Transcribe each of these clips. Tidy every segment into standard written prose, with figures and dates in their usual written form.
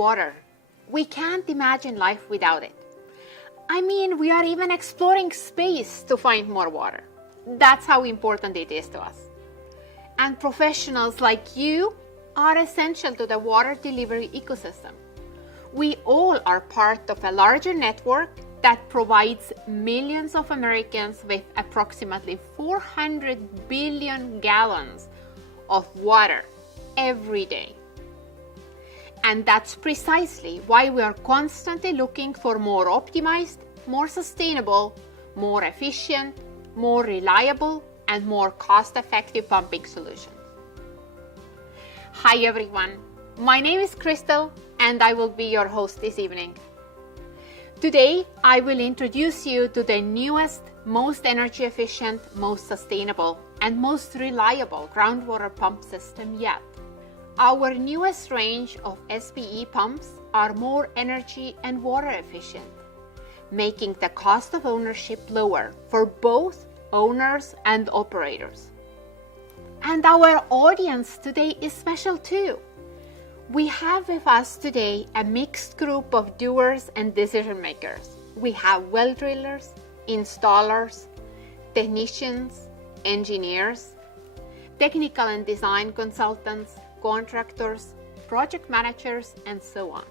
water. We can't imagine life without it. I mean, we are even exploring space to find more water. That's how important it is to us. And professionals like you are essential to the water delivery ecosystem. We all are part of a larger network that provides millions of Americans with approximately 400 billion gallons of water every day. And that's precisely why we are constantly looking for more optimized, more sustainable, more efficient, more reliable, and more cost-effective pumping solutions. Hi everyone, my name is Crystal and I will be your host this evening. Today, I will introduce you to the newest, most energy efficient, most sustainable, and most reliable groundwater pump system yet. Our newest range of SPE pumps are more energy and water efficient, making the cost of ownership lower for both owners and operators. And our audience today is special too. We have with us today a mixed group of doers and decision makers. We have well drillers, installers, technicians, engineers, technical and design consultants, contractors, project managers, and so on.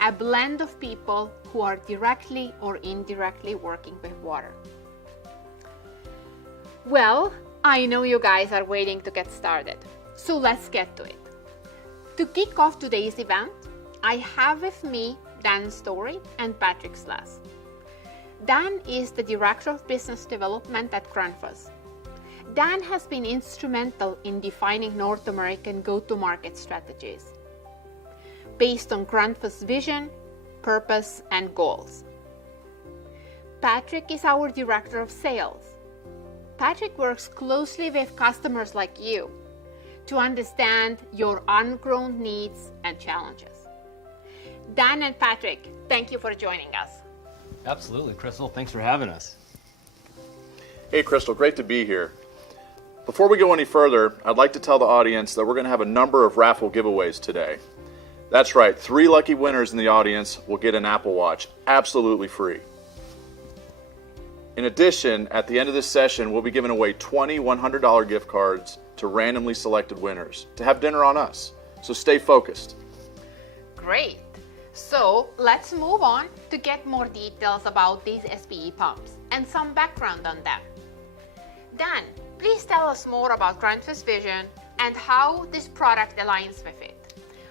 A blend of people who are directly or indirectly working with water. Well, I know you guys are waiting to get started, so let's get to it. To kick off today's event, I have with me Dan Story and Patrick Slass. Dan is the Director of Business Development at Grundfos. Dan has been instrumental in defining North American go-to-market strategies based on Grundfos' vision, purpose, and goals. Patrick is our Director of Sales. Patrick works closely with customers like you to understand your on-ground needs and challenges. Dan and Patrick, thank you for joining us. Absolutely, Crystal. Thanks for having us. Hey, Crystal, great to be here. Before we go any further, I'd like to tell the audience that we're going to have a number of raffle giveaways today. That's right, 3 lucky winners in the audience will get an Apple Watch absolutely free. In addition, at the end of this session, we'll be giving away 20 $100 gift cards to randomly selected winners to have dinner on us. So stay focused. Great. So let's move on to get more details about these SPE pumps and some background on them. Dan, please tell us more about Grundfos' vision and how this product aligns with it.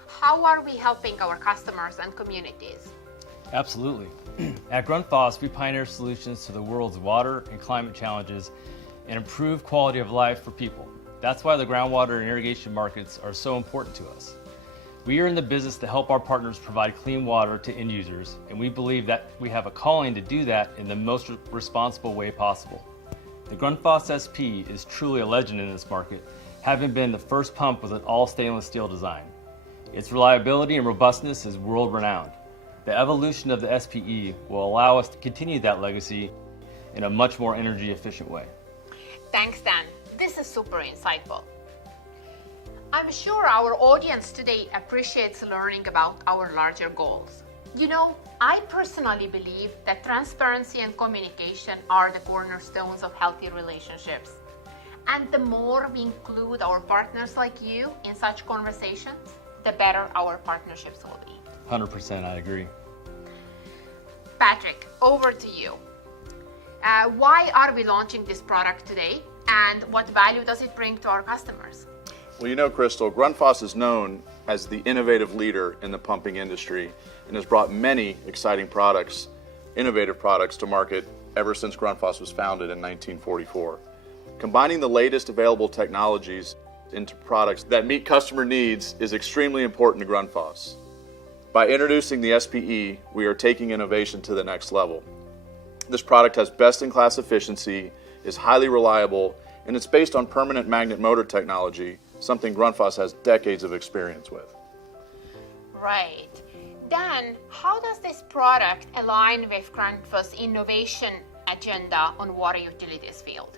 How are we helping our customers and communities? Absolutely. At Grundfos, we pioneer solutions to the world's water and climate challenges and improve quality of life for people. That's why the groundwater and irrigation markets are so important to us. We are in the business to help our partners provide clean water to end users, and we believe that we have a calling to do that in the most responsible way possible. The Grundfos SPE is truly a legend in this market, having been the first pump with an all stainless steel design. Its reliability and robustness is world-renowned. The evolution of the SPE will allow us to continue that legacy in a much more energy-efficient way. Thanks, Dan. This is super insightful. I'm sure our audience today appreciates learning about our larger goals. You know, I personally believe that transparency and communication are the cornerstones of healthy relationships. And the more we include our partners like you in such conversations, the better our partnerships will be. 100%, I agree. Patrick, over to you. Why are we launching this product today, and what value does it bring to our customers? Well, you know, Crystal, Grundfos is known as the innovative leader in the pumping industry and has brought many exciting products, innovative products to market ever since Grundfos was founded in 1944. Combining the latest available technologies into products that meet customer needs is extremely important to Grundfos. By introducing the SPE, we are taking innovation to the next level. This product has best-in-class efficiency, is highly reliable, and it's based on permanent magnet motor technology, something Grundfos has decades of experience with. Right. Dan, how does this product align with Grundfos' innovation agenda on water utilities field?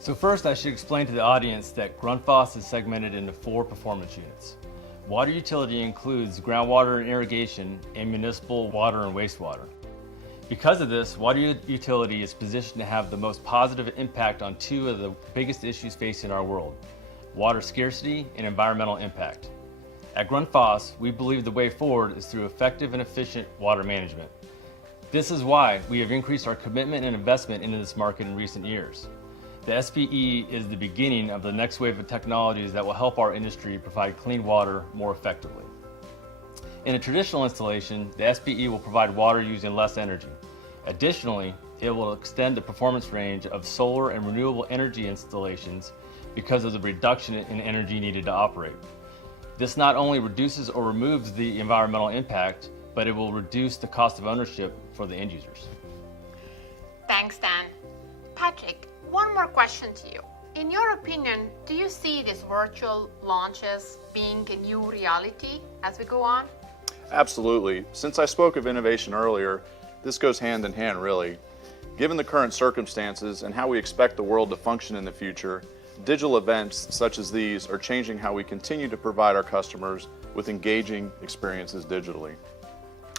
So first, I should explain to the audience that Grundfos is segmented into 4 performance units. water utility includes groundwater and irrigation and municipal water and wastewater. Because of this, water utility is positioned to have the most positive impact on two of the biggest issues facing our world: water scarcity and environmental impact. At Grundfos, we believe the way forward is through effective and efficient water management. This is why we have increased our commitment and investment into this market in recent years. The SPE is the beginning of the next wave of technologies that will help our industry provide clean water more effectively. In a traditional installation, the SPE will provide water using less energy. Additionally, it will extend the performance range of solar and renewable energy installations because of the reduction in energy needed to operate. This not only reduces or removes the environmental impact, but it will reduce the cost of ownership for the end users. Thanks, Dan. Patrick, one more question to you. In your opinion, do you see these virtual launches being a new reality as we go on? Absolutely. Since I spoke of innovation earlier, this goes hand in hand, really. Given the current circumstances and how we expect the world to function in the future, digital events such as these are changing how we continue to provide our customers with engaging experiences digitally.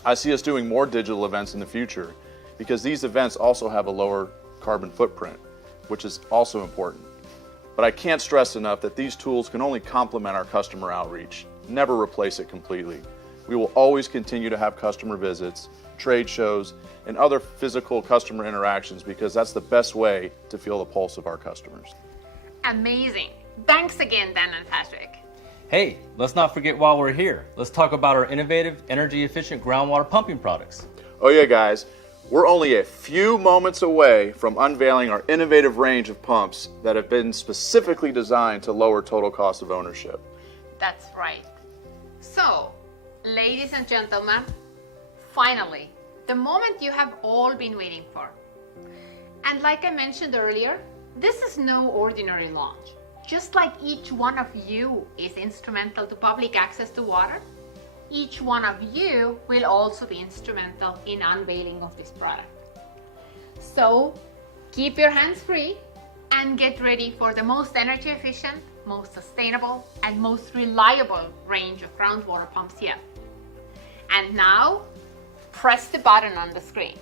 I see us doing more digital events in the future because these events also have a lower carbon footprint, which is also important. But I can't stress enough that these tools can only complement our customer outreach, never replace it completely. We will always continue to have customer visits, trade shows, and other physical customer interactions because that's the best way to feel the pulse of our customers. Amazing. Thanks again, Dan and Patrick. Hey, let's not forget while we're here, let's talk about our innovative, energy-efficient groundwater pumping products. Oh yeah, guys, we're only a few moments away from unveiling our innovative range of pumps that have been specifically designed to lower total cost of ownership. That's right. So, ladies and gentlemen, finally, the moment you have all been waiting for. And like I mentioned earlier, this is no ordinary launch. Just like each one of you is instrumental to public access to water, each one of you will also be instrumental in unveiling of this product. So keep your hands free and get ready for the most energy efficient, most sustainable, and most reliable range of groundwater pumps yet. And now, press the button on the screen.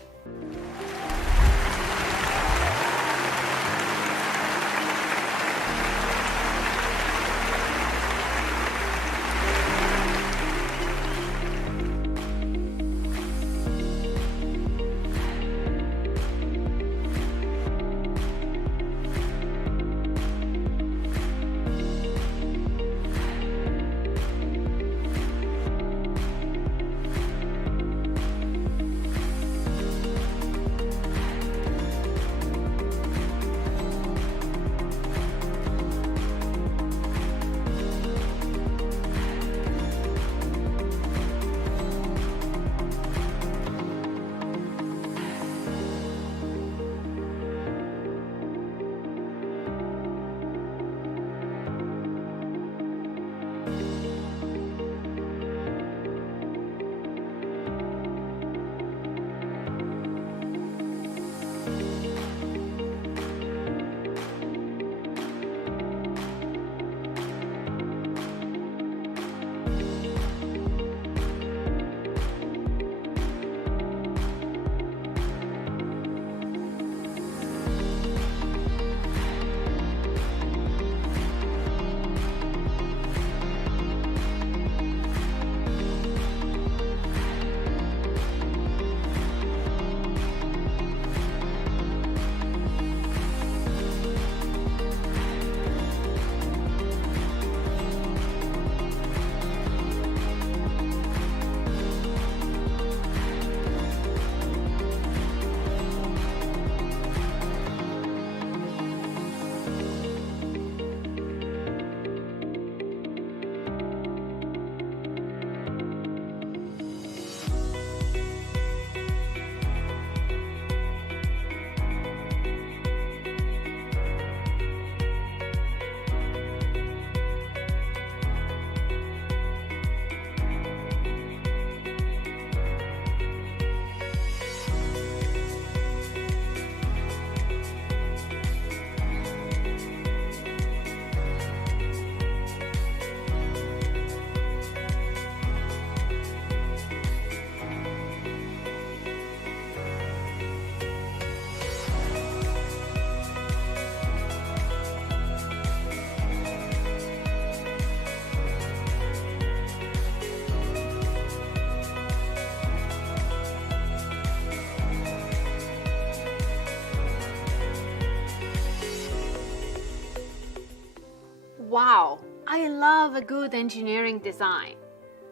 Wow, I love a good engineering design.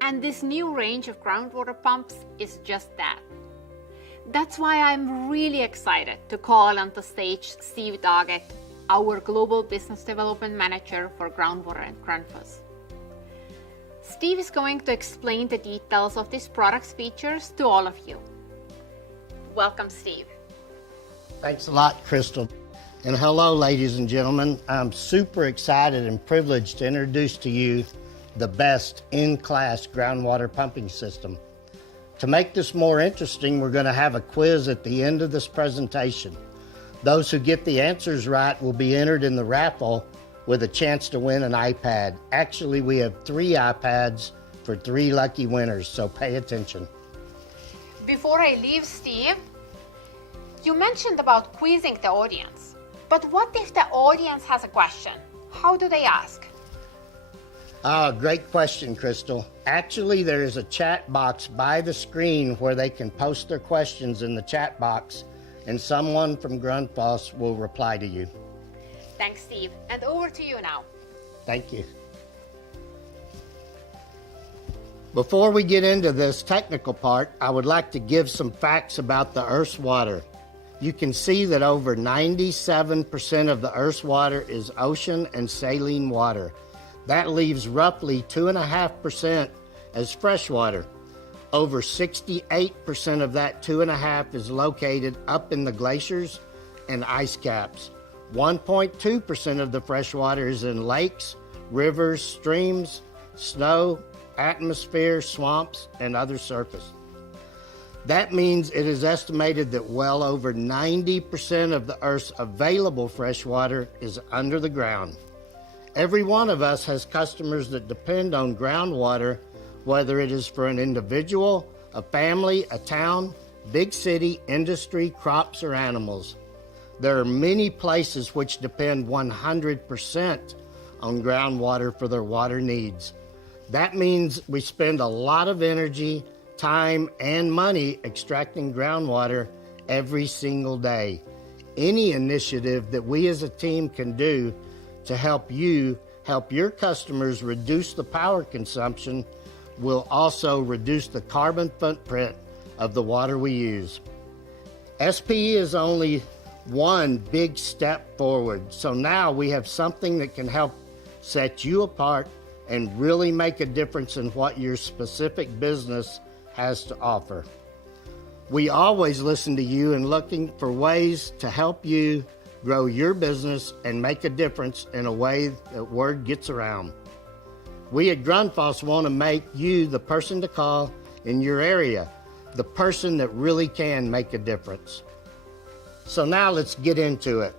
And this new range of groundwater pumps is just that. That's why I'm really excited to call on the stage Steve Doggett, our Global Business Development Manager for Groundwater at Grundfos. Steve is going to explain the details of this product's features to all of you. Welcome, Steve. Thanks a lot, Crystal. And hello, ladies and gentlemen. I'm super excited and privileged to introduce to you the best in-class groundwater pumping system. To make this more interesting, we're going to have a quiz at the end of this presentation. Those who get the answers right will be entered in the raffle with a chance to win an iPad. Actually, we have 3 iPads for 3 lucky winners, so pay attention. Before I leave, Steve, you mentioned about quizzing the audience. But what if the audience has a question? How do they ask? Great question, Crystal. Actually, there is a chat box by the screen where they can post their questions in the chat box, and someone from Grundfos will reply to you. Thanks, Steve. And over to you now. Thank you. Before we get into this technical part, I would like to give some facts about the Earth's water. You can see that over 97% of the Earth's water is ocean and saline water. That leaves roughly 2.5% as fresh water. Over 68% of that 2.5% is located up in the glaciers and ice caps. 1.2% of the fresh water is in lakes, rivers, streams, snow, atmosphere, swamps, and other surface. That means it is estimated that well over 90% of the Earth's available fresh water is under the ground. Every one of us has customers that depend on groundwater, whether it is for an individual, a family, a town, big city, industry, crops, or animals. There are many places which depend 100% on groundwater for their water needs. That means we spend a lot of energy, time, and money extracting groundwater every single day. Any initiative that we as a team can do to help you help your customers reduce the power consumption will also reduce the carbon footprint of the water we use. SPE is only one big step forward, so now we have something that can help set you apart and really make a difference in what your specific business has to offer. We always listen to you and looking for ways to help you grow your business and make a difference in a way that word gets around. We at Grundfos want to make you the person to call in your area, the person that really can make a difference. So now let's get into it.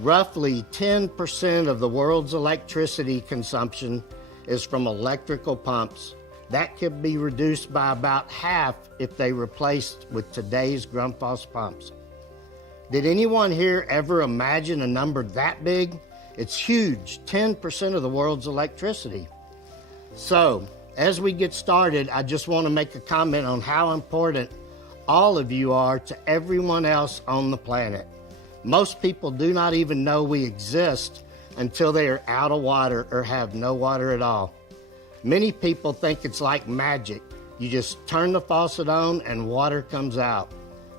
Roughly 10% of the world's electricity consumption is from electrical pumps. That could be reduced by about half if they replaced with today's Grundfos pumps. Did anyone here ever imagine a number that big? It's huge, 10% of the world's electricity. So, as we get started, I just want to make a comment on how important all of you are to everyone else on the planet. Most people do not even know we exist until they are out of water or have no water at all. Many people think it's like magic. You just turn the faucet on and water comes out.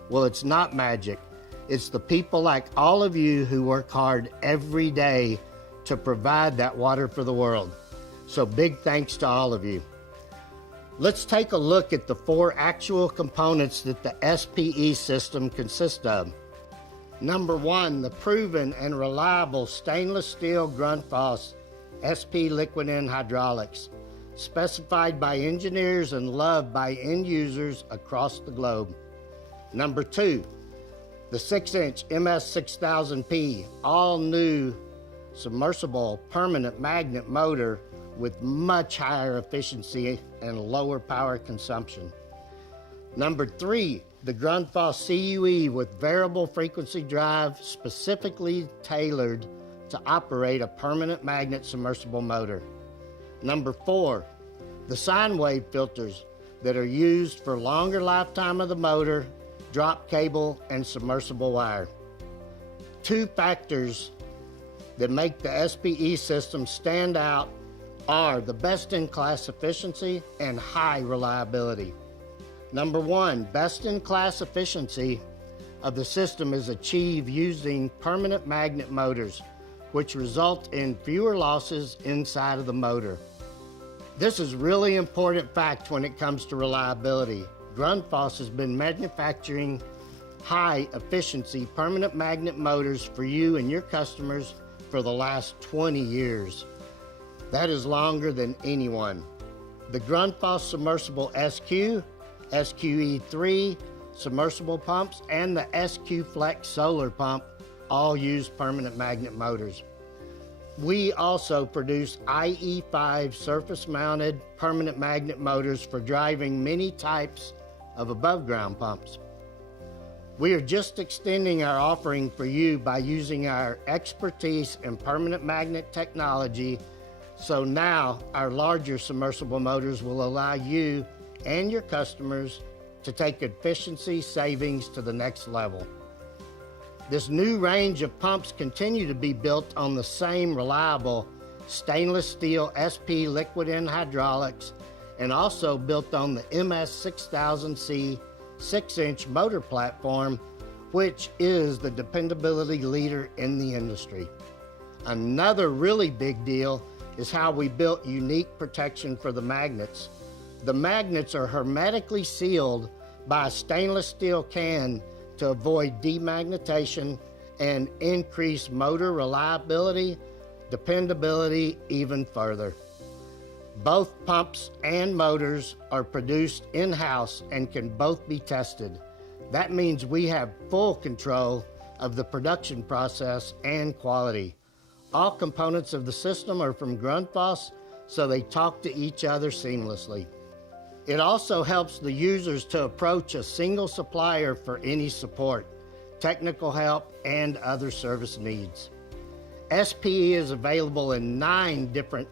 Well, it's not magic. It's the people like all of you who work hard every day to provide that water for the world. So big thanks to all of you. Let's take a look at the 4 actual components that the SPE system consists of. Number 1, the proven and reliable stainless steel Grundfos SP Liquid End Hydraulics, specified by engineers and loved by end users across the globe. Number 2, the 6-inch MS6000P, all new submersible permanent magnet motor with much higher efficiency and lower power consumption. Number 3, the Grundfos CUE with variable frequency drive specifically tailored to operate a permanent magnet submersible motor. Number 4, the sine wave filters that are used for longer lifetime of the motor, drop cable, and submersible wire. 2 factors that make the SPE system stand out are the best-in-class efficiency and high reliability. Number one, best-in-class efficiency of the system is achieved using permanent magnet motors, which result in fewer losses inside of the motor. This is really important fact when it comes to reliability. Grundfos has been manufacturing high-efficiency permanent magnet motors for you and your customers for the last 20 years. That is longer than anyone. The Grundfos Submersible SQ, SQE3 submersible pumps, and the SQ Flex solar pump all use permanent magnet motors. We also produce IE5 surface-mounted permanent magnet motors for driving many types of above-ground pumps. We are just extending our offering for you by using our expertise in permanent magnet technology, so now our larger submersible motors will allow you and your customers to take efficiency savings to the next level. This new range of pumps continue to be built on the same reliable stainless steel SP liquid end hydraulics and also built on the MS6000C 6-inch motor platform, which is the dependability leader in the industry. Another really big deal is how we built unique protection for the magnets. The magnets are hermetically sealed by a stainless steel can to avoid demagnetization and increase motor reliability, dependability even further. Both pumps and motors are produced in-house and can both be tested. That means we have full control of the production process and quality. All components of the system are from Grundfos, so they talk to each other seamlessly. It also helps the users to approach a single supplier for any support, technical help, and other service needs. SPE is available in 9 different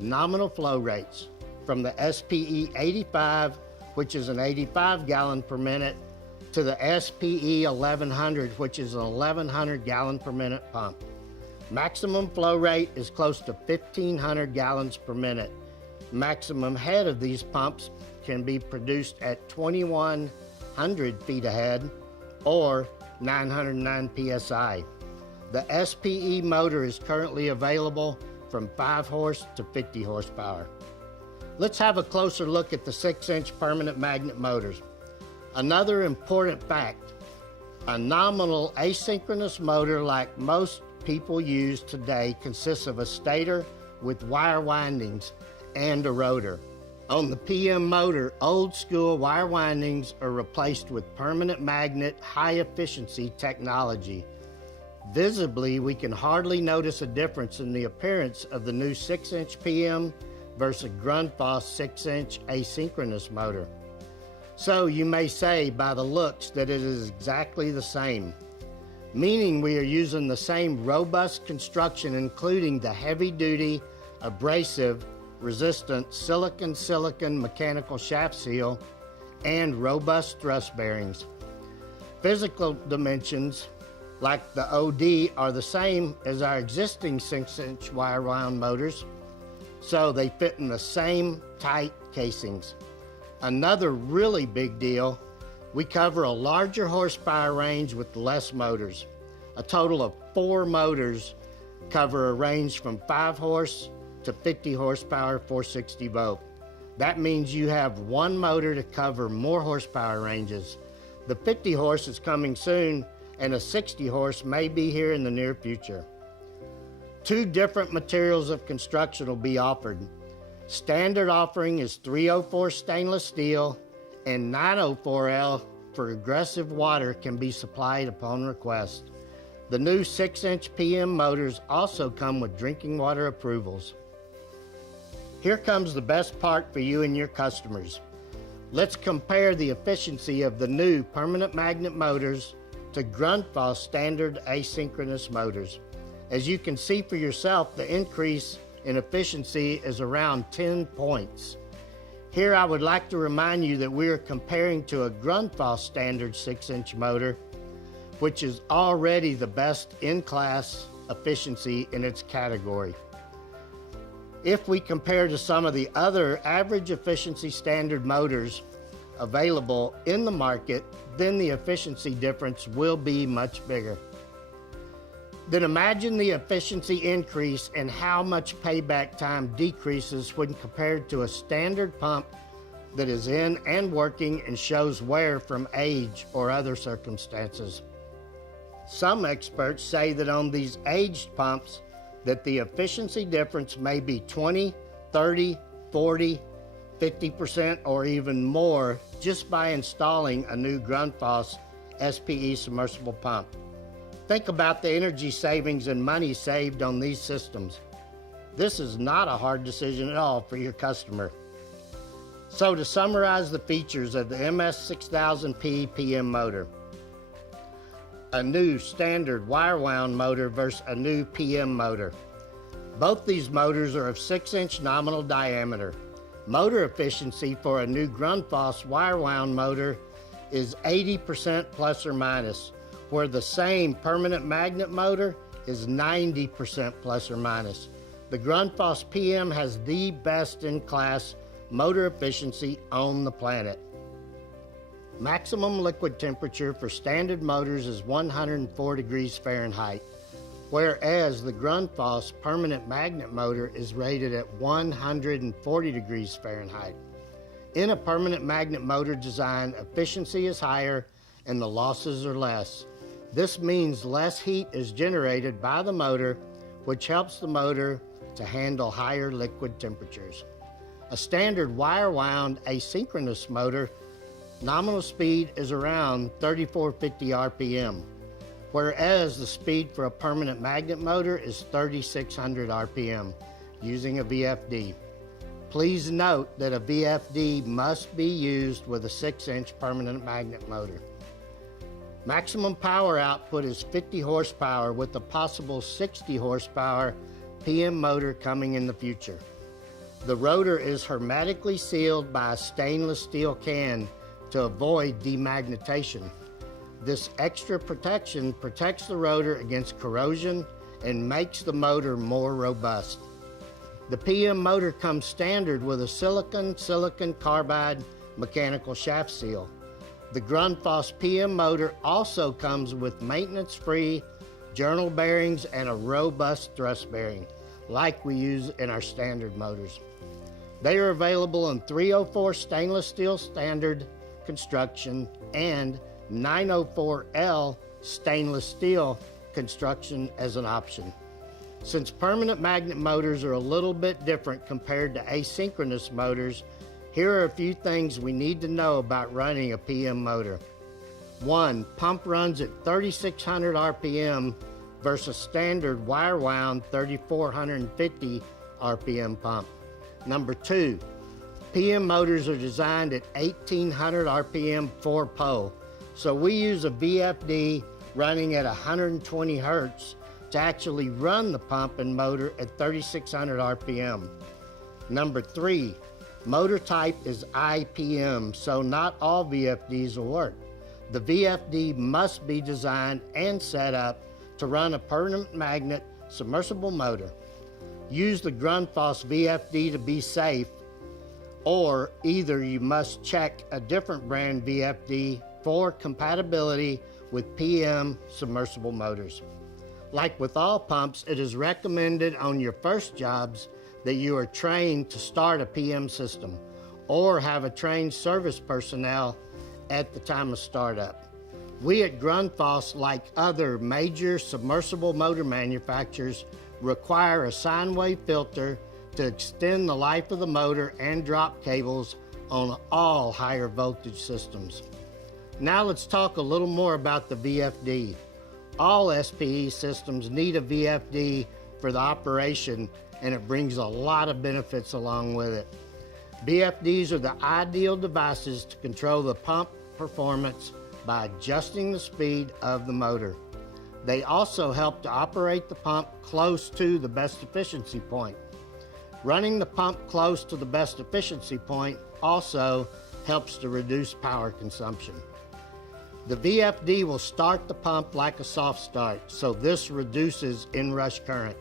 nominal flow rates, from the SPE 85, which is an 85 gallon per minute, to the SPE 1100, which is an 1100 gallon per minute pump. Maximum flow rate is close to 1500 gallons per minute. Maximum head of these pumps can be produced at 2100 feet a head or 909 psi. The SPE motor is currently available from 5 horse to 50 horsepower. Let's have a closer look at the 6-inch permanent magnet motors. Another important fact, a nominal asynchronous motor like most people use today consists of a stator with wire windings and a rotor. On the PM motor, old school wire windings are replaced with permanent magnet high efficiency technology. Visibly, we can hardly notice a difference in the appearance of the new 6-inch PM versus Grundfos 6-inch asynchronous motor. So you may say by the looks that it is exactly the same, meaning we are using the same robust construction, including the heavy-duty, abrasive, resistant silicon mechanical shaft seal and robust thrust bearings. Physical dimensions like the OD are the same as our existing 6-inch wire wound motors, so they fit in the same tight casings. Another really big deal, we cover a larger horsepower range with less motors. A total of 4 motors cover a range from 5 horse to 50 horsepower 460 volt. That means you have 1 motor to cover more horsepower ranges. The 50 horse is coming soon, and a 60 horse may be here in the near future. 2 different materials of construction will be offered. Standard offering is 304 stainless steel, and 904L for aggressive water can be supplied upon request. The new 6-inch PM motors also come with drinking water approvals. Here comes the best part for you and your customers. Let's compare the efficiency of the new permanent magnet motors to Grundfos standard asynchronous motors. As you can see for yourself, the increase in efficiency is around 10 points. Here I would like to remind you that we are comparing to a Grundfos standard 6-inch motor, which is already the best in class efficiency in its category. If we compare to some of the other average efficiency standard motors available in the market, then the efficiency difference will be much bigger. Then imagine the efficiency increase and how much payback time decreases when compared to a standard pump that is in and working and shows wear from age or other circumstances. Some experts say that on these aged pumps that the efficiency difference may be 20, 30, 40, 50% or even more just by installing a new Grundfos SPE submersible pump. Think about the energy savings and money saved on these systems. This is not a hard decision at all for your customer. So to summarize the features of the MS6000P PM motor, a new standard wire wound motor versus a new PM motor. Both these motors are of 6-inch nominal diameter. Motor efficiency for a new Grundfos wire wound motor is 80% plus or minus, where the same permanent magnet motor is 90% plus or minus. The Grundfos PM has the best in class motor efficiency on the planet. Maximum liquid temperature for standard motors is 104 degrees Fahrenheit, whereas the Grundfos permanent magnet motor is rated at 140 degrees Fahrenheit. In a permanent magnet motor design, efficiency is higher and the losses are less. This means less heat is generated by the motor, which helps the motor to handle higher liquid temperatures. A standard wire wound asynchronous motor nominal speed is around 3450 RPM, whereas the speed for a permanent magnet motor is 3600 RPM using a VFD. Please note that a VFD must be used with a 6-inch permanent magnet motor. Maximum power output is 50 horsepower with a possible 60 horsepower PM motor coming in the future. The rotor is hermetically sealed by a stainless steel can to avoid demagnetation. This extra protection protects the rotor against corrosion and makes the motor more robust. The PM motor comes standard with a silicon carbide mechanical shaft seal. The Grundfos PM motor also comes with maintenance-free journal bearings and a robust thrust bearing, like we use in our standard motors. They are available in 304 stainless steel standard construction and 904L stainless steel construction as an option. Since permanent magnet motors are a little bit different compared to asynchronous motors, here are a few things we need to know about running a PM motor. 1. Pump runs at 3600 RPM versus standard wire wound 3450 RPM pump. Number 2. PM motors are designed at 1800 RPM 4-pole, so we use a VFD running at 120 Hertz to actually run the pump and motor at 3600 RPM. Number 3, motor type is IPM, so not all VFDs will work. The VFD must be designed and set up to run a permanent magnet submersible motor. Use the Grundfos VFD to be safe, or either you must check a different brand VFD for compatibility with PM submersible motors. Like with all pumps, it is recommended on your first jobs that you are trained to start a PM system or have a trained service personnel at the time of startup. We at Grundfos, like other major submersible motor manufacturers, require a sine wave filter to extend the life of the motor and drop cables on all higher voltage systems. Now let's talk a little more about the VFD. All SPE systems need a VFD for the operation, and it brings a lot of benefits along with it. VFDs are the ideal devices to control the pump performance by adjusting the speed of the motor. They also help to operate the pump close to the best efficiency point. Running the pump close to the best efficiency point also helps to reduce power consumption. The VFD will start the pump like a soft start, so this reduces inrush current.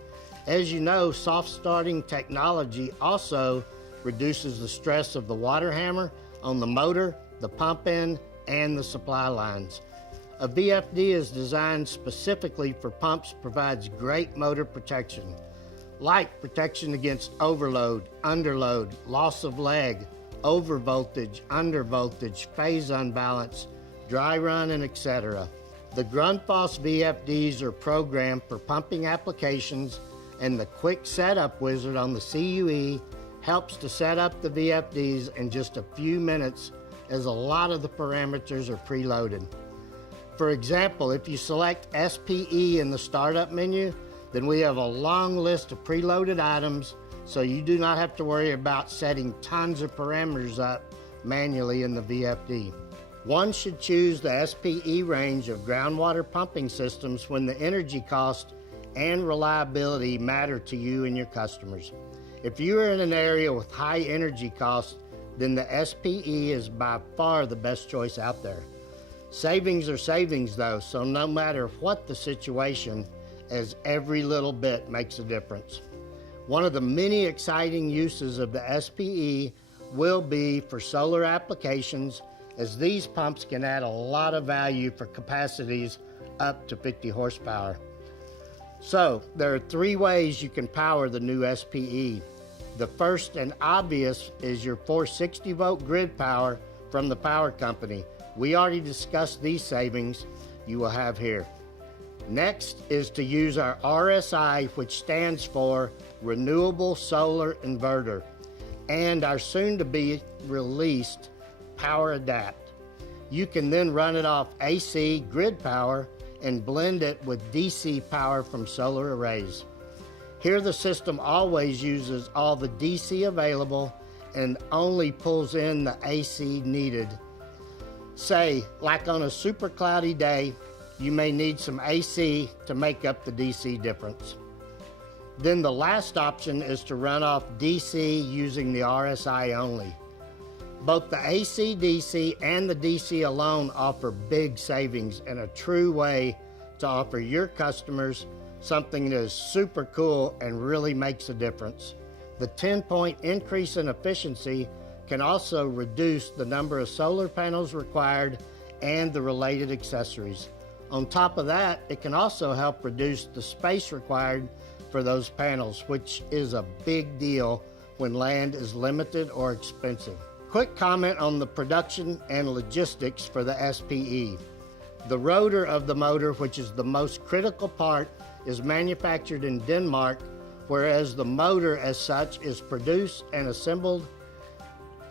As you know, soft starting technology also reduces the stress of the water hammer on the motor, the pump end, and the supply lines. A VFD is designed specifically for pumps, provides great motor protection, like protection against overload, underload, loss of leg, overvoltage, undervoltage, phase unbalance, dry run, and etc. The Grundfos VFDs are programmed for pumping applications, and the quick setup wizard on the CUE helps to set up the VFDs in just a few minutes, as a lot of the parameters are preloaded. For example, if you select SPE in the startup menu, then we have a long list of preloaded items, so you do not have to worry about setting tons of parameters up manually in the VFD. One should choose the SPE range of groundwater pumping systems when the energy cost and reliability matter to you and your customers. If you are in an area with high energy costs, then the SPE is by far the best choice out there. Savings are savings though, so no matter what the situation, as every little bit makes a difference. One of the many exciting uses of the SPE will be for solar applications, as these pumps can add a lot of value for capacities up to 50 horsepower. So there are 3 ways you can power the new SPE. The first and obvious is your 460 volt grid power from the power company. We already discussed these savings you will have here. Next is to use our RSI, which stands for Renewable Solar Inverter, and our soon to be released Power Adapt. You can then run it off AC grid power and blend it with DC power from solar arrays. Here the system always uses all the DC available and only pulls in the AC needed. Say, like on a super cloudy day, you may need some AC to make up the DC difference. Then the last option is to run off DC using the RSI only. Both the AC/DC and the DC alone offer big savings and a true way to offer your customers something that is super cool and really makes a difference. The 10-point increase in efficiency can also reduce the number of solar panels required and the related accessories. On top of that, it can also help reduce the space required for those panels, which is a big deal when land is limited or expensive. Quick comment on the production and logistics for the SPE. The rotor of the motor, which is the most critical part, is manufactured in Denmark, whereas the motor as such is produced and assembled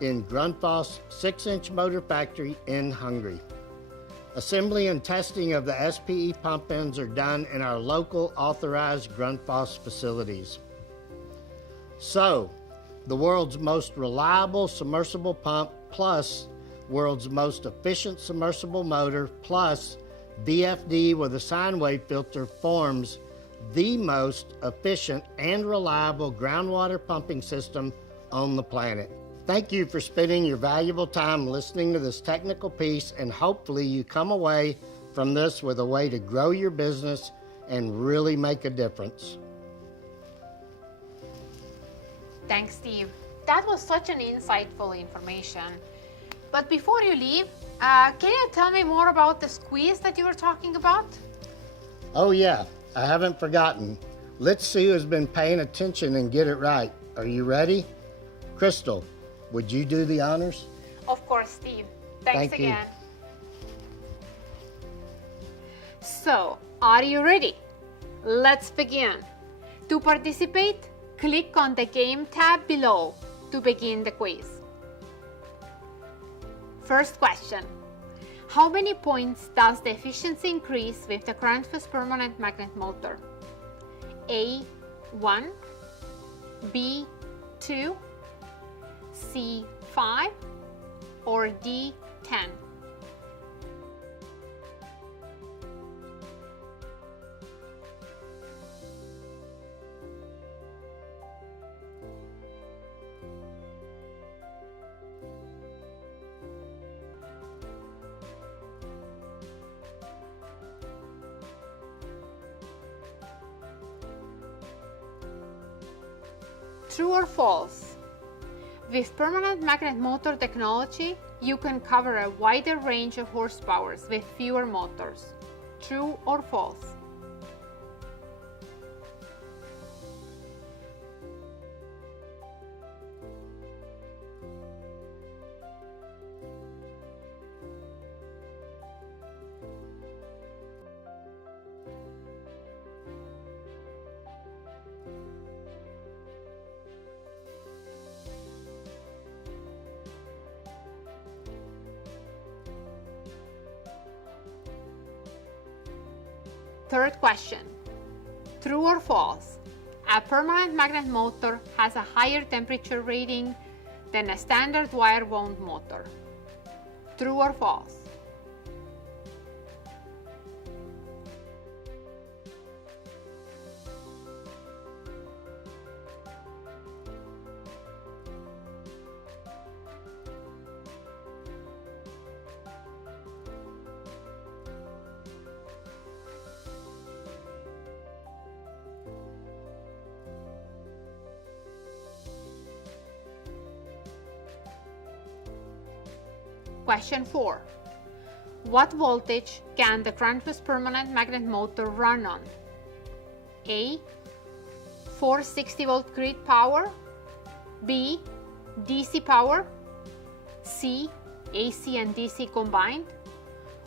in Grundfos 6-inch motor factory in Hungary. Assembly and testing of the SPE pump ends are done in our local authorized Grundfos facilities. So, the world's most reliable submersible pump plus world's most efficient submersible motor plus VFD with a sine wave filter forms the most efficient and reliable groundwater pumping system on the planet. Thank you for spending your valuable time listening to this technical piece, and hopefully you come away from this with a way to grow your business and really make a difference. Thanks, Steve. That was such an insightful information. But before you leave, can you tell me more about the squeeze that you were talking about? Oh yeah, I haven't forgotten. Let's see who's been paying attention and get it right. Are you ready? Crystal, would you do the honors? Of course, Steve. Thanks Thank you. again. So, are you ready? Let's begin. To participate, click on the Game tab below to begin the quiz. First question. How many points does the efficiency increase with the Grundfos permanent magnet motor? A, 1, B, 2, C, 5, or D, 10? True or false? With permanent magnet motor technology, you can cover a wider range of horsepowers with fewer motors. True or false? Third question. True or false? A permanent magnet motor has a higher temperature rating than a standard wire wound motor. True or false? Question 4. What voltage can the Grundfos permanent magnet motor run on? A. 460 volt grid power. B. DC power. C. AC and DC combined.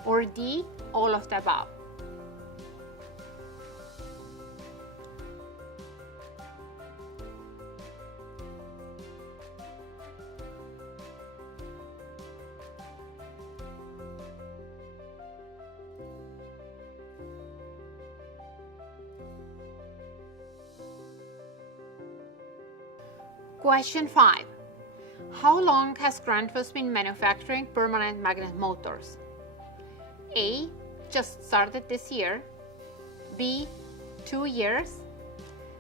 Or D. All of the above. Question 5. How long has Grundfos been manufacturing permanent magnet motors? A. Just started this year. B. 2 years.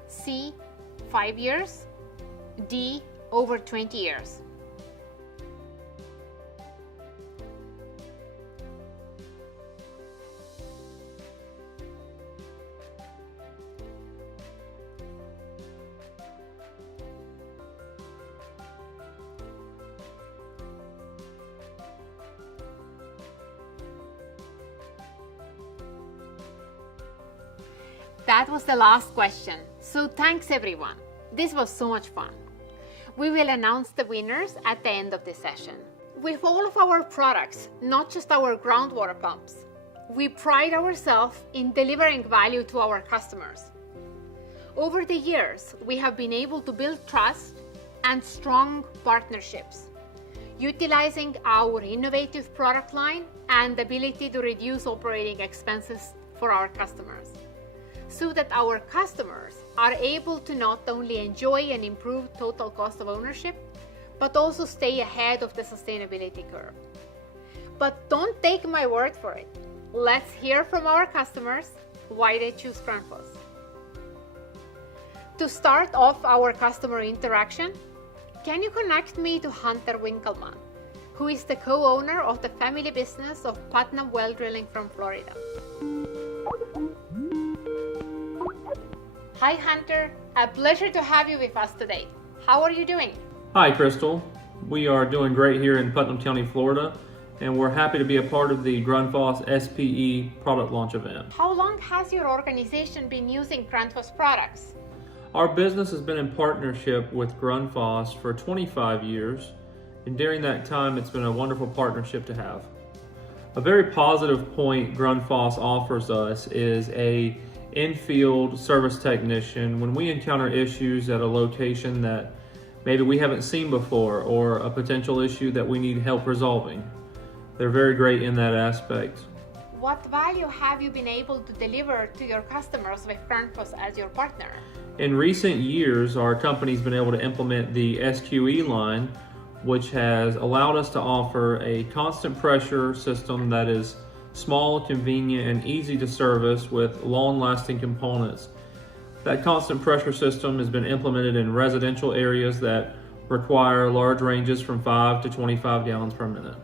C. 5 years. D. Over 20 years. That was the last question, so thanks everyone. This was so much fun. We will announce the winners at the end of this session. With all of our products, not just our groundwater pumps, we pride ourselves in delivering value to our customers. Over the years, we have been able to build trust and strong partnerships, utilizing our innovative product line and ability to reduce operating expenses for our customers, so that our customers are able to not only enjoy an improved total cost of ownership, but also stay ahead of the sustainability curve. But don't take my word for it. Let's hear from our customers why they choose Grundfos. To start off our customer interaction, can you connect me to Hunter Winkleman, who is the co-owner of the family business of Putnam Well Drilling from Florida? Hi Hunter, a pleasure to have you with us today. How are you doing? Hi Crystal, we are doing great here in Putnam County, Florida, and we're happy to be a part of the Grundfos SPE product launch event. How long has your organization been using Grundfos products? Our business has been in partnership with Grundfos for 25 years, and during that time it's been a wonderful partnership to have. A very positive point Grundfos offers us is a in-field service technician when we encounter issues at a location that maybe we haven't seen before or a potential issue that we need help resolving. They're very great in that aspect. What value have you been able to deliver to your customers with Grundfos as your partner? In recent years, our company's been able to implement the SQE line, which has allowed us to offer a constant pressure system that is small, convenient, and easy to service with long-lasting components. That constant pressure system has been implemented in residential areas that require large ranges from 5 to 25 gallons per minute.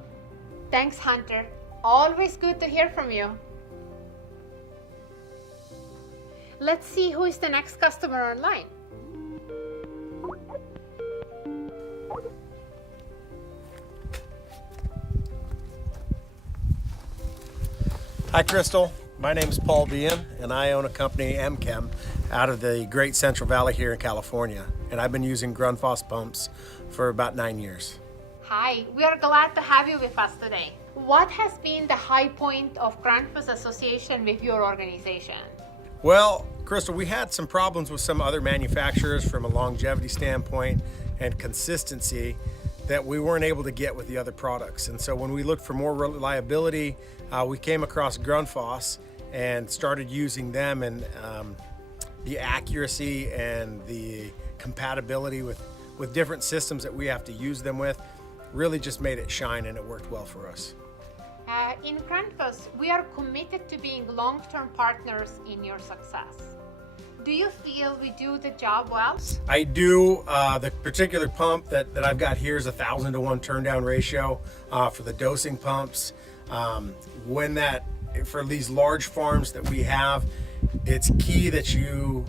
Thanks, Hunter. Always good to hear from you. Let's see who is the next customer online. Hi, Crystal. My name is Paul Bean, and I own a company, MChem, out of the Great Central Valley here in California. And I've been using Grundfos pumps for about 9 years. Hi, we are glad to have you with us today. What has been the high point of Grundfos association with your organization? Well, Crystal, we had some problems with some other manufacturers from a longevity standpoint and consistency that we weren't able to get with the other products. And so when we looked for more reliability, we came across Grundfos and started using them, and the accuracy and the compatibility with different systems that we have to use them with really just made it shine, and it worked well for us. In Grundfos, we are committed to being long-term partners in your success. Do you feel we do the job well? I do. The particular pump that I've got here is 1,000 to 1 turn down ratio for the dosing pumps. For these large farms that we have, it's key that you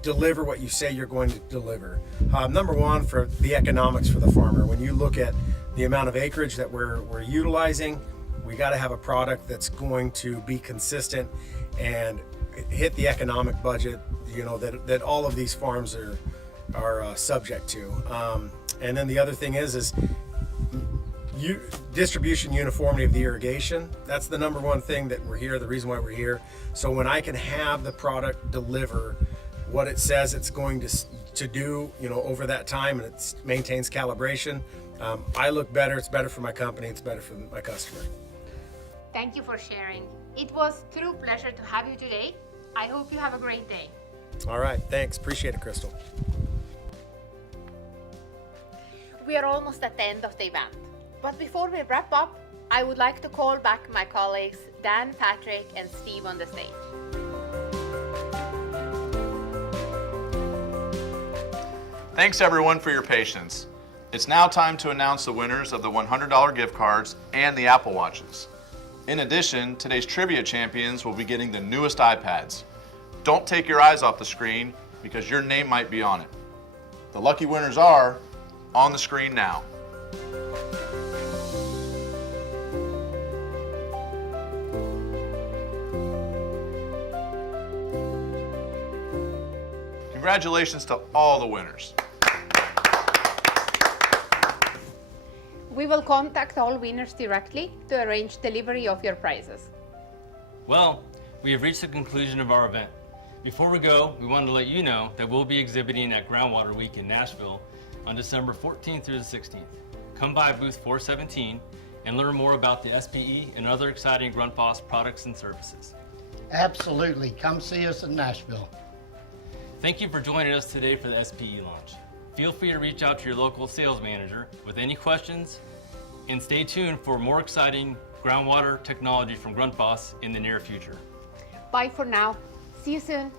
deliver what you say you're going to deliver. Number one, for the economics for the farmer. When you look at the amount of acreage that we're utilizing, we got to have a product that's going to be consistent and hit the economic budget, you know, that all of these farms are subject to. And then the other thing is distribution uniformity of the irrigation. That's the number one thing that we're here, the reason why we're here. So when I can have the product deliver what it says it's going to do, you know, over that time, and it maintains calibration, I look better, it's better for my company, it's better for my customer. Thank you for sharing. It was a true pleasure to have you today. I hope you have a great day. All right, thanks, appreciate it, Crystal. We are almost at the end of the event. But before we wrap up, I would like to call back my colleagues Dan, Patrick, and Steve on the stage. Thanks everyone for your patience. It's now time to announce the winners of the $100 gift cards and the Apple Watches. In addition, today's trivia champions will be getting the newest iPads. Don't take your eyes off the screen because your name might be on it. The lucky winners are on the screen now. Congratulations to all the winners. We will contact all winners directly to arrange delivery of your prizes. Well, we have reached the conclusion of our event. Before we go, we wanted to let you know that we'll be exhibiting at Groundwater Week in Nashville on December 14th through the 16th. Come by booth 417 and learn more about the SPE and other exciting Grundfos products and services. Absolutely. Come see us in Nashville. Thank you for joining us today for the SPE launch. Feel free to reach out to your local sales manager with any questions, and stay tuned for more exciting groundwater technology from Grundfos in the near future. Bye for now. See you soon.